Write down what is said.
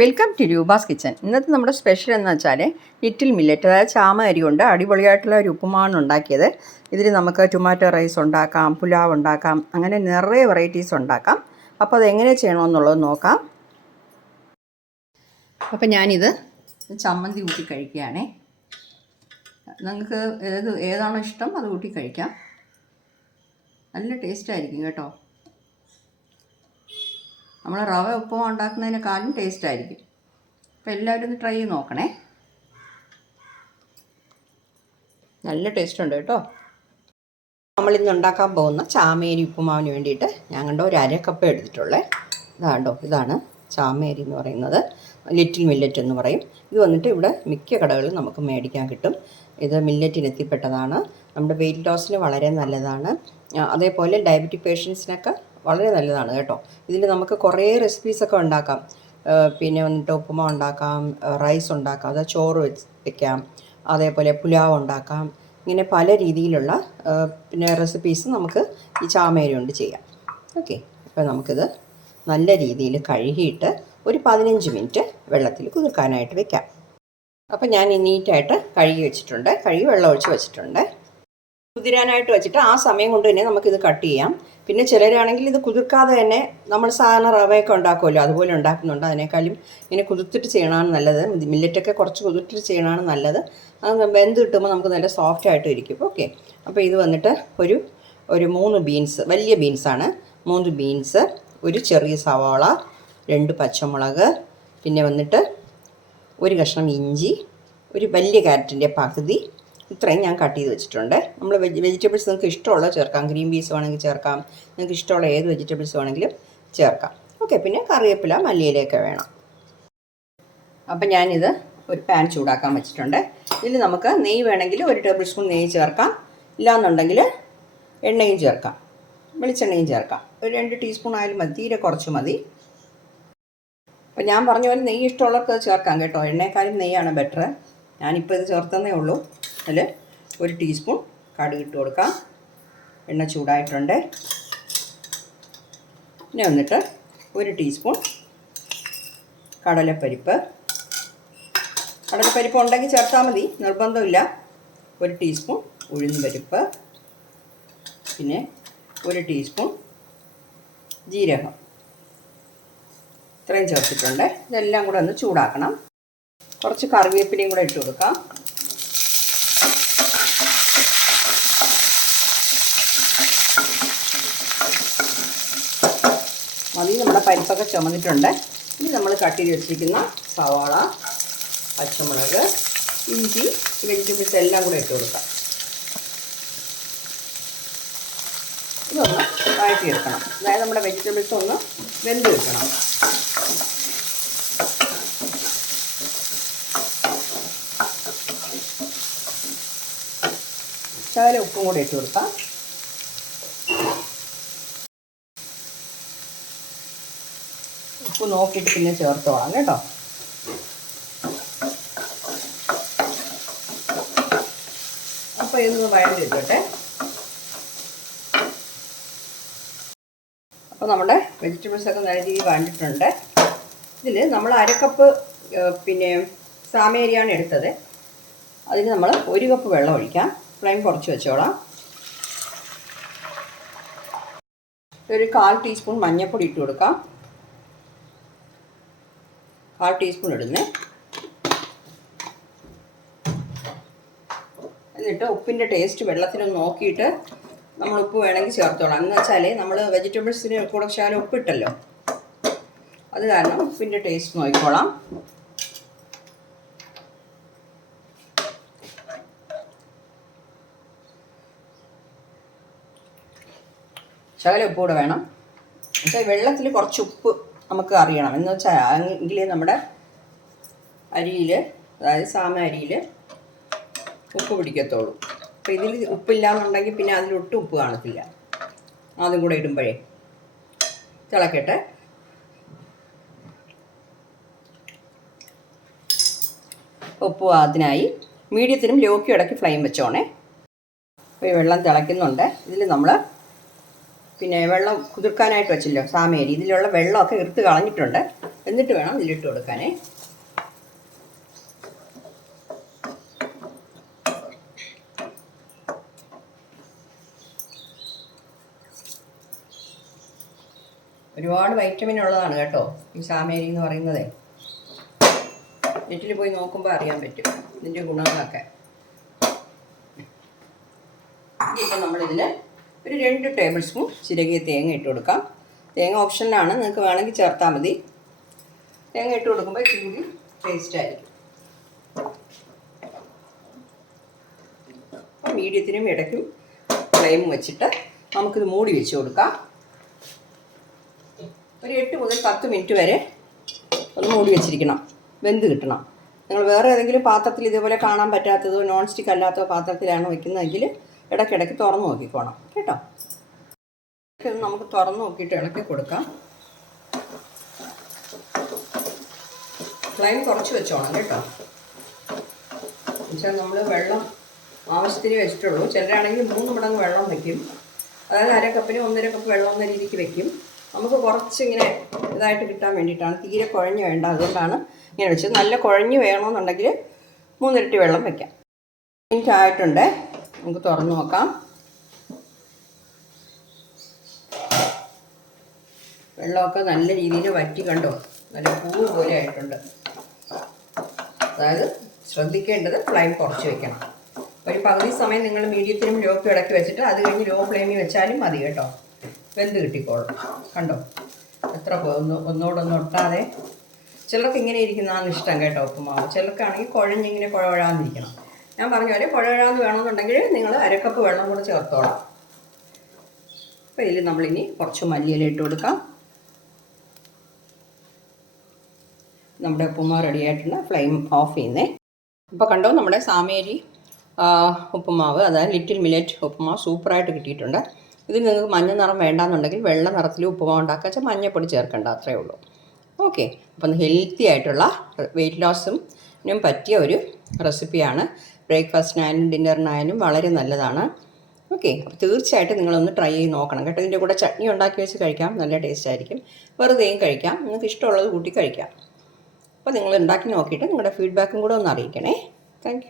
Welcome to Roopa's kitchen. ഇന്നത്തെ നമ്മുടെ special എന്ന് വെച്ചാൽ ലിറ്റിൽ മില്ലറ്റ്, അതായത് ചാമ അരി കൊണ്ട് അടിപൊളിയായിട്ടുള്ള ഒരു ഉപ്പുമാവാണ് ഉണ്ടാക്കിയത്. ഇതിൽ നമുക്ക് ടൊമാറ്റോ റൈസ് ഉണ്ടാക്കാം, പുലാവ് ഉണ്ടാക്കാം, അങ്ങനെ നിറയെ വെറൈറ്റീസ് ഉണ്ടാക്കാം. അപ്പോൾ അതെങ്ങനെ ചെയ്യണമെന്നുള്ളത് നോക്കാം. അപ്പോൾ ഞാനിത് ചമ്മന്തി കൂട്ടി കഴിക്കുകയാണേ. നിങ്ങൾക്ക് ഏതാണോ ഇഷ്ടം അത് കൂട്ടി കഴിക്കാം. നല്ല ടേസ്റ്റായിരിക്കും കേട്ടോ. നമ്മൾ റവ ഉപ്പുമാവ് ഉണ്ടാക്കുന്നതിനേക്കാളും ടേസ്റ്റായിരിക്കും. അപ്പോൾ എല്ലാവരും ഒന്ന് ട്രൈ ചെയ്ത് നോക്കണേ. നല്ല ടേസ്റ്റ് ഉണ്ട് കേട്ടോ. നമ്മളിന്ന് ഉണ്ടാക്കാൻ പോകുന്ന ചാമേരി ഉപ്പുമാവിന് വേണ്ടിയിട്ട് ഞാൻ കണ്ടോ ഒരു അരക്കപ്പ് എടുത്തിട്ടുള്ളത്. ഇതാണ് ചാമേരി എന്ന് പറയുന്നത്. ലിറ്റിൽ മില്ലറ്റ് എന്ന് പറയും. ഇത് വന്നിട്ട് ഇവിടെ മിക്ക കടകളിലും നമുക്ക് മേടിക്കാൻ കിട്ടും. ഇത് മില്ലറ്റിന് എത്തിപ്പെട്ടതാണ്. നമ്മുടെ വെയിറ്റ് ലോസിന് വളരെ നല്ലതാണ്. അതേപോലെ ഡയബറ്റിക് പേഷ്യൻസിനൊക്കെ വളരെ നല്ലതാണ് കേട്ടോ. ഇതിൽ നമുക്ക് കുറേ റെസിപ്പീസൊക്കെ ഉണ്ടാക്കാം. പിന്നെ വന്നിട്ട് ഉപ്പുമാവ് ഉണ്ടാക്കാം, റൈസ് ഉണ്ടാക്കാം, അതായത് ചോറ് വയ്ക്കാം, അതേപോലെ പുലാവ് ഉണ്ടാക്കാം. ഇങ്ങനെ പല രീതിയിലുള്ള പിന്നെ റെസിപ്പീസ് നമുക്ക് ഈ ചാമേരി കൊണ്ട് ചെയ്യാം. ഓക്കെ, അപ്പോൾ നമുക്കിത് നല്ല രീതിയിൽ കഴുകിയിട്ട് ഒരു 15 മിനിറ്റ് വെള്ളത്തിൽ കുതിർക്കാനായിട്ട് വെക്കാം. അപ്പോൾ ഞാൻ നീറ്റായിട്ട് കഴുകി വെച്ചിട്ടുണ്ട്. കഴുകി വെള്ളം ഒഴിച്ച് വെച്ചിട്ടുണ്ട്. കുതിരാനായിട്ട് വെച്ചിട്ട് ആ സമയം കൊണ്ട് തന്നെ നമുക്കിത് കട്ട് ചെയ്യാം. പിന്നെ ചിലരാണെങ്കിൽ ഇത് കുതിർക്കാതെ തന്നെ നമ്മൾ സാധാരണ റവയൊക്കെ ഉണ്ടാക്കുമല്ലോ, അതുപോലെ ഉണ്ടാക്കുന്നുണ്ട്. അതിനേക്കാളും ഇങ്ങനെ കുതിർത്തിട്ട് ചെയ്യണമാണ് നല്ലത്. മില്ലറ്റൊക്കെ കുറച്ച് കുതിർത്തിട്ട് ചെയ്യണമാണ് നല്ലത്. അത് വെന്ത് കിട്ടുമ്പോൾ നമുക്ക് നല്ല സോഫ്റ്റ് ആയിട്ട് ഇരിക്കും. ഓക്കെ, അപ്പോൾ ഇത് വന്നിട്ട് ഒരു 3 ബീൻസ്, വലിയ ബീൻസാണ്, 3 ബീൻസ്, ഒരു ചെറിയ സവാള, 2 പച്ചമുളക്, പിന്നെ വന്നിട്ട് ഒരു കഷ്ണം ഇഞ്ചി, ഒരു വലിയ ക്യാരറ്റിൻ്റെ പകുതി, ഇത്രയും ഞാൻ കട്ട് ചെയ്ത് വെച്ചിട്ടുണ്ട്. നമ്മൾ വെജിറ്റബിൾസ് നിങ്ങൾക്ക് ഇഷ്ടമുള്ളത് ചേർക്കാം. ഗ്രീൻ പീസ് വേണമെങ്കിൽ ചേർക്കാം. നിങ്ങൾക്ക് ഇഷ്ടമുള്ള ഏത് വെജിറ്റബിൾസ് വേണമെങ്കിലും ചേർക്കാം. ഓക്കെ, പിന്നെ കറിവേപ്പില, മല്ലിയിലയൊക്കെ വേണം. അപ്പം ഞാനിത് ഒരു പാൻ ചൂടാക്കാൻ വെച്ചിട്ടുണ്ട്. ഇതിൽ നമുക്ക് നെയ്യ് വേണമെങ്കിൽ 1 ടേബിൾ സ്പൂൺ നെയ്യ് ചേർക്കാം. ഇല്ലാന്നുണ്ടെങ്കിൽ എണ്ണയും ചേർക്കാം, വെളിച്ചെണ്ണയും ചേർക്കാം. ഒരു 2 ടീസ്പൂൺ ആയാലും മതി, തീരെ കുറച്ച് മതി. അപ്പം ഞാൻ പറഞ്ഞ പോലെ നെയ്യ് ഇഷ്ടമുള്ളവർക്ക് ചേർക്കാം കേട്ടോ. എണ്ണയെക്കാളും നെയ്യാണ് ബെറ്റർ. ഞാനിപ്പോൾ ഇത് ചേർത്തന്നേ ഉള്ളൂ. അതിൽ 1 ടീസ്പൂൺ കടുക് ഇട്ട് കൊടുക്കാം. എണ്ണ ചൂടായിട്ടുണ്ട്. പിന്നെ വന്നിട്ട് 1 ടീസ്പൂൺ കടലപ്പരിപ്പ് ഉണ്ടെങ്കിൽ ചേർത്താൽ മതി, നിർബന്ധമില്ല. 1 ടീസ്പൂൺ ഉഴുന്ന് പരിപ്പ്, പിന്നെ 1 ടീസ്പൂൺ ജീരകം, ഇത്രയും ചേർത്തിട്ടുണ്ട്. ഇതെല്ലാം കൂടെ ഒന്ന് ചൂടാക്കണം. കുറച്ച് കറിവേപ്പിലയും കൂടെ ഇട്ട് കൊടുക്കാം. മതി, നമ്മുടെ പരിപ്പൊക്കെ ചുമന്നിട്ടുണ്ട്. ഇനി നമ്മൾ കട്ട് ചെയ്ത് വെച്ചിരിക്കുന്ന സവാള, പച്ചമുളക്, ഇഞ്ചി, വെജിറ്റബിൾസ് എല്ലാം കൂടെ ഇട്ട് കൊടുക്കാം. ഇതൊന്ന് വഴറ്റിയെടുക്കണം. അതായത് നമ്മുടെ വെജിറ്റബിൾസ് ഒന്ന് വെന്ത് കിട്ടണം. ശകലം ഉപ്പും കൂടെ ഇട്ട് കൊടുക്കാം. ഉപ്പ് നോക്കിയിട്ട് പിന്നെ ചേർത്തോളാം കേട്ടോ. അപ്പോൾ ഇതൊന്ന് വഴറ്റിയെടുക്കട്ടെ. അപ്പോൾ നമ്മുടെ വെജിറ്റബിൾസൊക്കെ നല്ല രീതിയിൽ വഴണ്ടിട്ടുണ്ട്. ഇതിൽ നമ്മൾ അരക്കപ്പ് പിന്നെ സാമേരിയാണ് എടുത്തത്. അതിന് നമ്മൾ 1 കപ്പ് വെള്ളം ഒഴിക്കാം. ഫ്ലെയിം കുറച്ച് വെച്ചോളാം. ഒരു 1/4 ടീസ്പൂൺ മഞ്ഞൾപ്പൊടി ഇട്ട് കൊടുക്കാം. 1/4 ടീസ്പൂൺ ഇടുന്നേ. എന്നിട്ട് ഉപ്പിൻ്റെ ടേസ്റ്റ് വെള്ളത്തിനൊന്ന് നോക്കിയിട്ട് നമ്മൾ ഉപ്പ് വേണമെങ്കിൽ ചേർത്തോളാം. എന്ന് വെച്ചാൽ നമ്മൾ വെജിറ്റബിൾസിന് കൂടെ ശകലം ഉപ്പിട്ടല്ലോ, അത് കാരണം ഉപ്പിൻ്റെ ടേസ്റ്റ് നോക്കിക്കോളാം. ശകലം ഉപ്പ് കൂടെ വേണം. പക്ഷേ വെള്ളത്തിൽ കുറച്ച് ഉപ്പ് നമുക്ക് അറിയണം. എന്ന് വെച്ചാൽ എങ്കിലേ നമ്മുടെ അരിയിൽ, അതായത് സാമ അരിയിൽ ഉപ്പ് പിടിക്കത്തുള്ളൂ. അപ്പോൾ ഇതിൽ ഉപ്പില്ലാന്നുണ്ടെങ്കിൽ പിന്നെ അതിലൊട്ടും ഉപ്പ് കാണത്തില്ല. അതും കൂടെ ഇടുമ്പോഴേ തിളക്കട്ടെ. ഉപ്പ് അതിനായി മീഡിയത്തിനും ലോക്കും ഇടയ്ക്ക് ഫ്ലെയിം വെച്ചോണേ. അപ്പോൾ ഈ വെള്ളം തിളയ്ക്കുന്നുണ്ട്. ഇതിൽ നമ്മൾ പിന്നെ വെള്ളം കുതിർക്കാനായിട്ട് വെച്ചല്ലോ സാമേരി, ഇതിലുള്ള വെള്ളമൊക്കെ എടുത്ത് കളഞ്ഞിട്ടുണ്ട്. എന്നിട്ട് വേണം ഇതിലിട്ട് കൊടുക്കാനേ. ഒരുപാട് വൈറ്റമിൻ ഉള്ളതാണ് കേട്ടോ ഈ ചാമേരി എന്ന് പറയുന്നത്. നെറ്റിൽ പോയി നോക്കുമ്പോൾ അറിയാൻ പറ്റും ഇതിൻ്റെ ഗുണങ്ങളൊക്കെ. ഇപ്പം നമ്മളിതിൽ ഒരു 2 ടേബിൾ സ്പൂൺ ചിരകിയ തേങ്ങ ഇട്ട് കൊടുക്കാം. തേങ്ങ ഓപ്ഷനിലാണ്, നിങ്ങൾക്ക് വേണമെങ്കിൽ ചേർത്താൽ മതി. തേങ്ങ ഇട്ട് കൊടുക്കുമ്പോൾ ഇച്ചിരി ടേസ്റ്റ് ആയിരിക്കും. മീഡിയത്തിനും ഇടയ്ക്കും ഫ്ലെയിം വെച്ചിട്ട് നമുക്കിത് മൂടി വെച്ച് കൊടുക്കാം. ഒരു 8 മുതൽ 10 മിനിറ്റ് വരെ ഒന്ന് മൂടി വെച്ചിരിക്കണം, വെന്ത് കിട്ടണം. നിങ്ങൾ വേറെ ഏതെങ്കിലും പാത്രത്തിൽ ഇതേപോലെ കാണാൻ പറ്റാത്തതോ നോൺ സ്റ്റിക്ക് അല്ലാത്ത പാത്രത്തിലാണ് വെക്കുന്നതെങ്കിൽ ഇടയ്ക്കിടയ്ക്ക് തുറന്ന് നോക്കിക്കോണം കേട്ടോ. ഇത് നമുക്ക് തുറന്ന് നോക്കിയിട്ട് ഇളക്കി കൊടുക്കാം. ഫ്ലെയിം കുറച്ച് വെച്ചോണം കേട്ടോ. എന്നുവെച്ചാൽ നമ്മൾ വെള്ളം ആവശ്യത്തിന് വെച്ചിട്ടുള്ളൂ. ചിലരാണെങ്കിൽ 3 മടങ്ങ് വെള്ളം വയ്ക്കും. അതായത് 1/2 കപ്പിന് 1.5 കപ്പ് വെള്ളം എന്ന രീതിക്ക് വെക്കും. നമുക്ക് കുറച്ചിങ്ങനെ ഇതായിട്ട് കിട്ടാൻ വേണ്ടിയിട്ടാണ്, തീരെ കുഴഞ്ഞ് വേണ്ട, അതുകൊണ്ടാണ് ഇങ്ങനെ വെച്ചത്. നല്ല കുഴഞ്ഞ് വേണമെന്നുണ്ടെങ്കിൽ 3 ഇരട്ടി വെള്ളം വയ്ക്കാം. മിനിറ്റ് ആയിട്ടുണ്ട്, നമുക്ക് തുറന്ന് നോക്കാം. വെള്ളമൊക്കെ നല്ല രീതിയിൽ വറ്റി കണ്ടോ, നല്ല പൂവ് പോലെ ആയിട്ടുണ്ട്. അതായത് ശ്രദ്ധിക്കേണ്ടത് ഫ്ലെയിം കുറച്ച് വെക്കണം. ഒരു പകുതി സമയം നിങ്ങൾ മീഡിയത്തിനും ലോക്കും ഇടയ്ക്ക് വെച്ചിട്ട് അത് കഴിഞ്ഞ് ലോ ഫ്ലെയിമിൽ വെച്ചാലും മതി കേട്ടോ. വെന്ത് കിട്ടിക്കോളും. കണ്ടോ എത്ര ഒന്നോടൊന്നും ഒട്ടാതെ. ചിലർക്ക് ഇങ്ങനെ ഇരിക്കുന്നതാണ് ഇഷ്ടം കേട്ടോ ഉപ്പുമാവ്. ചിലർക്കാണെങ്കിൽ കുഴഞ്ഞിങ്ങനെ കുഴവഴാന്നിരിക്കണം. ഞാൻ പറഞ്ഞ പോലെ കുഴവഴാന്ന് വേണമെന്നുണ്ടെങ്കിൽ നിങ്ങൾ 1/2 കപ്പ് വെള്ളം കൂടെ ചേർത്തോളാം. അപ്പോൾ ഇതിൽ നമ്മളിനി കുറച്ച് മല്ലിയില ഇട്ട് കൊടുക്കാം. നമ്മുടെ ഉപ്പുമാവ് റെഡി ആയിട്ടുള്ള ഫ്ലെയിം ഓഫ് ചെയ്യുന്നേ. അപ്പോൾ കണ്ടോ നമ്മുടെ സാമേരി ഉപ്പുമാവ്, അതായത് ലിറ്റിൽ മില്ലറ്റ് ഉപ്പുമാവ് സൂപ്പറായിട്ട് കിട്ടിയിട്ടുണ്ട്. ഇതിൽ നിങ്ങൾക്ക് മഞ്ഞ നിറം വേണ്ടാന്നുണ്ടെങ്കിൽ വെള്ള നിറത്തിൽ ഉപ്പുമാവ് ഉണ്ടാക്കുക വെച്ചാൽ മഞ്ഞപ്പൊടി ചേർക്കേണ്ട, അത്രയേ ഉള്ളൂ. ഓക്കെ, അപ്പം ഹെൽത്തി ആയിട്ടുള്ള വെയിറ്റ് ലോസിനും പറ്റിയ ഒരു റെസിപ്പിയാണ്. ബ്രേക്ക്ഫാസ്റ്റിനായാലും ഡിന്നറിനായാലും വളരെ നല്ലതാണ്. ഓക്കെ, അപ്പോൾ തീർച്ചയായിട്ടും നിങ്ങളൊന്ന് ട്രൈ ചെയ്ത് നോക്കണം കേട്ടോ. ഇതിൻ്റെ കൂടെ ചട്നി ഉണ്ടാക്കി വെച്ച് കഴിക്കാം, നല്ല ടേസ്റ്റ് ആയിരിക്കും. വെറുതെയും കഴിക്കാം, നിങ്ങൾക്ക് ഇഷ്ടമുള്ളത് കൂട്ടി കഴിക്കാം. അപ്പോൾ നിങ്ങൾ ഉണ്ടാക്കി നോക്കിയിട്ട് നിങ്ങളുടെ ഫീഡ്ബാക്കും കൂടെ ഒന്ന് അറിയിക്കണേ. താങ്ക്